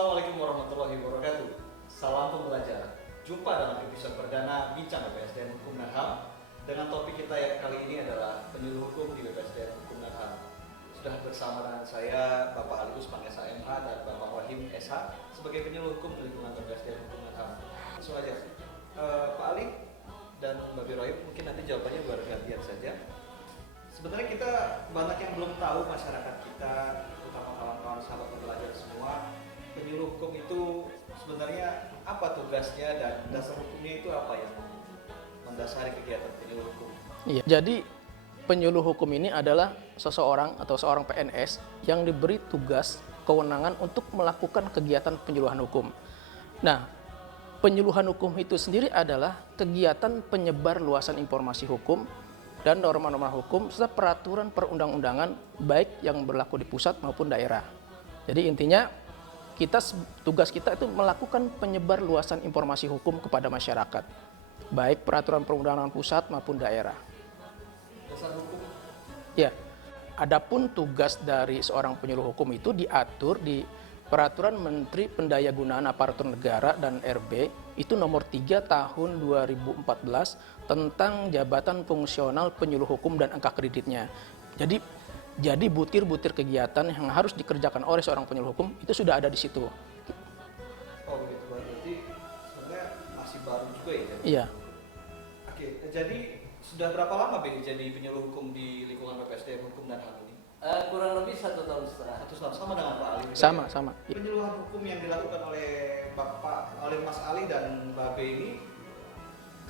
Assalamualaikum warahmatullahi wabarakatuh. Salam pembelajar. Jumpa dalam episode perdana Bincang BPSDM Hukum dan HAM. Dengan topik kita yang kali ini adalah penyuluh hukum di BPSDM Hukum dan HAM. Sudah bersama dengan saya Bapak Ali Usman SHMH dan Bapak Wahim SH sebagai penyuluh hukum di lingkungan BPSDM Hukum dan HAM. Langsung aja, Pak Ali dan Mbak Birohim mungkin nanti jawabannya bergantian saja. Sebenarnya kita banyak yang belum tahu, masyarakat kita, terutama kawan-kawan sahabat pembelajar semua, penyuluh hukum itu sebenarnya apa tugasnya dan dasar hukumnya itu apa yang mendasari kegiatan penyuluh hukum? Iya, jadi penyuluh hukum ini adalah seseorang atau seorang PNS yang diberi tugas kewenangan untuk melakukan kegiatan penyuluhan hukum. Nah, penyuluhan hukum itu sendiri adalah kegiatan penyebar luasan informasi hukum dan norma-norma hukum serta peraturan perundang-undangan baik yang berlaku di pusat maupun daerah. Jadi intinya tugas kita itu melakukan penyebar luasan informasi hukum kepada masyarakat, baik peraturan perundangan pusat maupun daerah. Dasar hukum? Ya, adapun tugas dari seorang penyuluh hukum itu diatur di Peraturan Menteri Pendayagunaan Aparatur Negara dan RB itu nomor 3 tahun 2014 tentang jabatan fungsional penyuluh hukum dan angka kreditnya. Jadi butir-butir kegiatan yang harus dikerjakan oleh seorang penyuluh hukum itu sudah ada di situ. Oh begitu, berarti sebenarnya masih baru juga ya? Iya. Oke, jadi sudah berapa lama Beni jadi penyuluh hukum di lingkungan BPSDM Hukum dan HAM ini? Kurang lebih 1,5 tahun. Sama dengan Pak Ali juga Sama. ya? Penyuluhan hukum yang dilakukan oleh Mas Ali dan Mbak B ini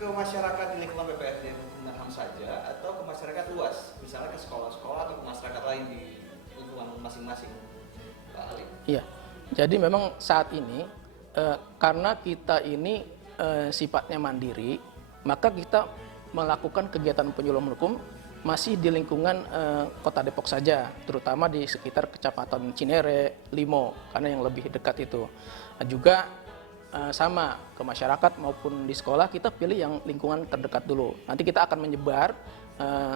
ke masyarakat di lingkungan BPSDM Hukum dan HAM saja atau ke masyarakat luas, misalnya ke sekolah-sekolah atau ke masyarakat lain di lingkungan masing-masing, Pak Ali? Iya. Jadi memang saat ini karena kita ini sifatnya mandiri, maka kita melakukan kegiatan penyuluhan hukum masih di lingkungan Kota Depok saja, terutama di sekitar Kecamatan Cinere, Limo, karena yang lebih dekat itu. Nah, juga sama ke masyarakat maupun di sekolah kita pilih yang lingkungan terdekat dulu. Nanti kita akan menyebar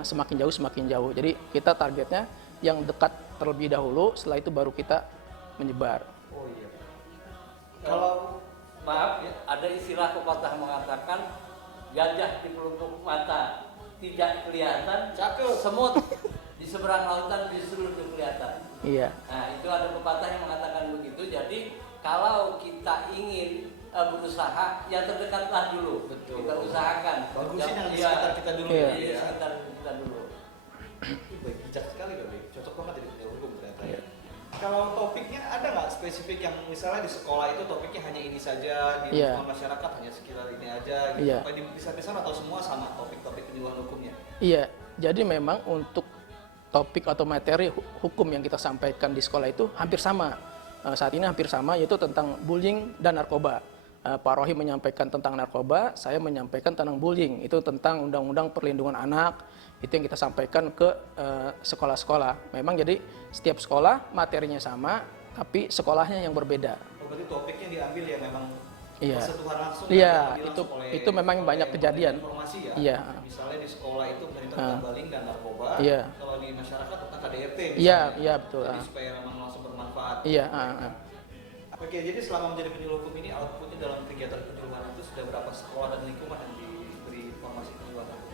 semakin jauh. Jadi kita targetnya yang dekat terlebih dahulu, setelah itu baru kita menyebar. Oh iya. Kalau maaf ya, ada istilah pepatah mengatakan gajah di pelupuk mata tidak kelihatan, semut di seberang lautan justru kelihatan. Iya. Nah, itu ada pepatah yang mengatakan begitu. Jadi kalau kita ingin berusaha, yang terdekatlah dulu. Betul. Kita usahakan. Bagusin yang di sekitar kita dulu Iya. Di ya. sekitar kita dulu. Itu baik, bijak sekali Pak B. Cocok banget jadi penyuluh hukum ternyata ya. Iya. Kalau topiknya ada nggak spesifik yang misalnya di sekolah itu topiknya hanya ini saja, di Iya. lingkungan masyarakat hanya sekitar ini aja gitu. Iya. Apa dipisah-pisah atau semua sama topik-topik penyuluhan hukumnya? Iya, jadi memang untuk topik atau materi hukum yang kita sampaikan di sekolah itu hampir sama. Saat ini hampir sama, yaitu tentang bullying dan narkoba. Pak Rohim menyampaikan tentang narkoba, saya menyampaikan tentang bullying, itu tentang Undang-Undang Perlindungan Anak, itu yang kita sampaikan ke sekolah-sekolah. Memang jadi setiap sekolah materinya sama, tapi sekolahnya yang berbeda. Oh, berarti topiknya diambil ya memang Iya. bersentuhan langsung. Iya, ya, diambil langsung itu memang banyak kejadian. Informasi ya. Iya. Misalnya di sekolah itu tentang bullying dan narkoba. Iya. Kalau di masyarakat tentang KDRT. Iya, misalnya. iya betul. Jadi supaya memang langsung bermanfaat. Iya. Oke, jadi selama menjadi penyuluh hukum ini outputnya dalam kegiatan penyuluhan itu sudah berapa sekolah dan lingkungan yang diberi informasi penyuluhan hukum?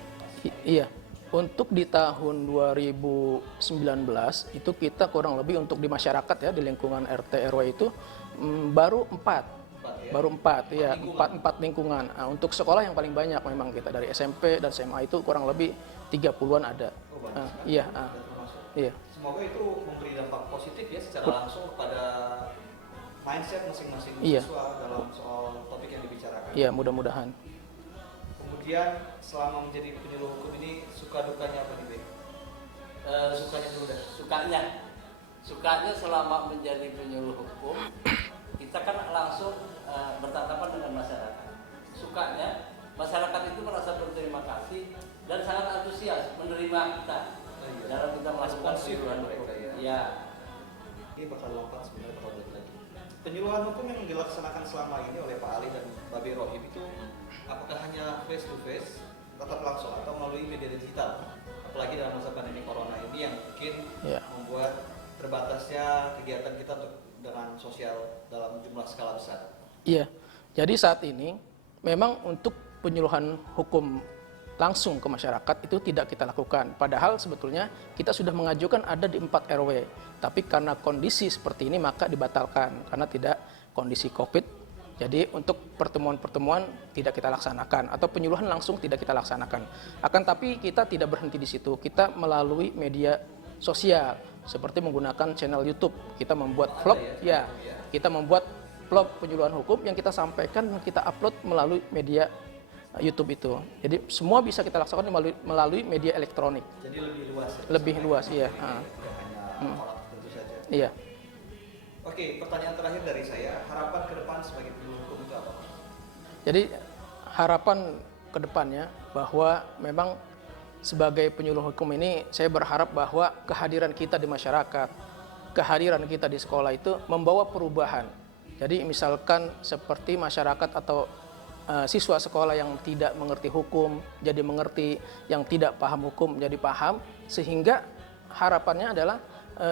Iya, untuk di tahun 2019 itu kita kurang lebih untuk di masyarakat ya, di lingkungan RT RW itu baru 4. Ya? Baru 4 ya, Lingkungan. 4 lingkungan. Nah, untuk sekolah yang paling banyak memang kita dari SMP dan SMA itu kurang lebih 30-an ada. Oh, bagus sekali. Iya, Sudah termasuk. iya. Semoga itu memberi dampak positif ya secara langsung kepada mindset masing-masing Iya. siswa dalam soal topik yang dibicarakan. Iya, mudah-mudahan. Kemudian selama menjadi penyuluh hukum ini suka dukanya apa nih, Be? Sukanya dulu dah. Sukanya selama menjadi penyuluh hukum, kita kan langsung bertatapan dengan masyarakat. Sukanya, masyarakat itu merasa berterima kasih dan sangat antusias menerima kita dalam kita melakukan Responsif penyuluhan mereka hukum. ya. Ya. Ini bakal lompat sebenarnya bakal balik lagi. Penyuluhan hukum yang dilaksanakan selama ini oleh Pak Ali dan Mbak Rohim itu apakah hanya face to face, tatap langsung atau melalui media digital? Apalagi dalam masa pandemi corona ini yang mungkin Iya. membuat terbatasnya kegiatan kita untuk dengan sosial dalam jumlah skala besar? Iya, jadi saat ini memang untuk penyuluhan hukum langsung ke masyarakat itu tidak kita lakukan. Padahal sebetulnya kita sudah mengajukan ada di 4 RW. Tapi karena kondisi seperti ini maka dibatalkan karena tidak kondisi COVID. Jadi untuk pertemuan-pertemuan tidak kita laksanakan atau penyuluhan langsung tidak kita laksanakan. Akan tapi kita tidak berhenti di situ. Kita melalui media sosial seperti menggunakan channel YouTube. Kita membuat vlog ya. Kita membuat vlog penyuluhan hukum yang kita sampaikan dan kita upload melalui media YouTube itu. Jadi semua bisa kita laksanakan melalui media elektronik. Jadi lebih luas. Ya? Lebih luas, iya. Tidak hanya orang tertentu saja. Iya. Oke, pertanyaan terakhir dari saya, harapan ke depan sebagai penyuluh hukum itu apa? Jadi harapan ke depannya bahwa memang sebagai penyuluh hukum ini saya berharap bahwa kehadiran kita di masyarakat, kehadiran kita di sekolah itu membawa perubahan. Jadi misalkan seperti masyarakat atau siswa sekolah yang tidak mengerti hukum jadi mengerti, yang tidak paham hukum jadi paham, sehingga harapannya adalah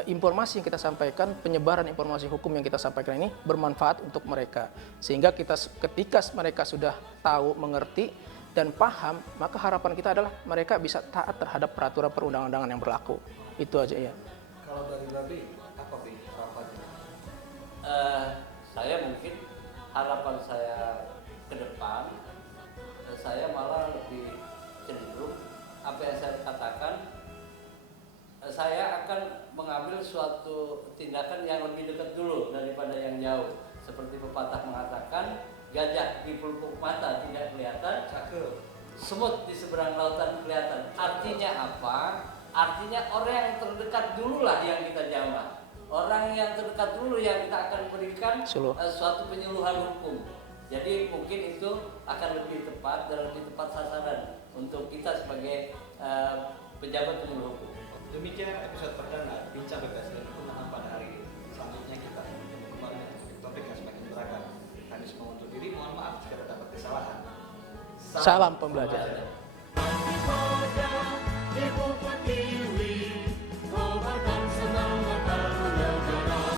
informasi yang kita sampaikan, penyebaran informasi hukum yang kita sampaikan ini bermanfaat untuk mereka, sehingga ketika mereka sudah tahu, mengerti dan paham, maka harapan kita adalah mereka bisa taat terhadap peraturan perundang-undangan yang berlaku. Itu aja ya. Kalau dari Babi, apa Bi harapannya? Saya mungkin harapan saya ke depan, saya malah lebih cenderung apa yang saya katakan, saya akan mengambil suatu tindakan yang lebih dekat dulu daripada yang jauh. Seperti pepatah mengatakan, gajah di pelupuk mata tidak kelihatan, semut di seberang lautan kelihatan. Artinya apa? Artinya orang yang terdekat dululah yang kita jamah. Orang yang terdekat dulu yang kita akan berikan suatu penyuluhan hukum. Jadi mungkin itu akan lebih tepat dan lebih tepat sasaran untuk kita sebagai pejabat penyuluh hukum. Demikian episode perdana Bincang Bebas dan Hukum pada hari ini. Selanjutnya kita kembali dengan topik yang semakin beragam. Kami semua undur diri, mohon maaf jika terdapat kesalahan. Salam pembelajaran. Di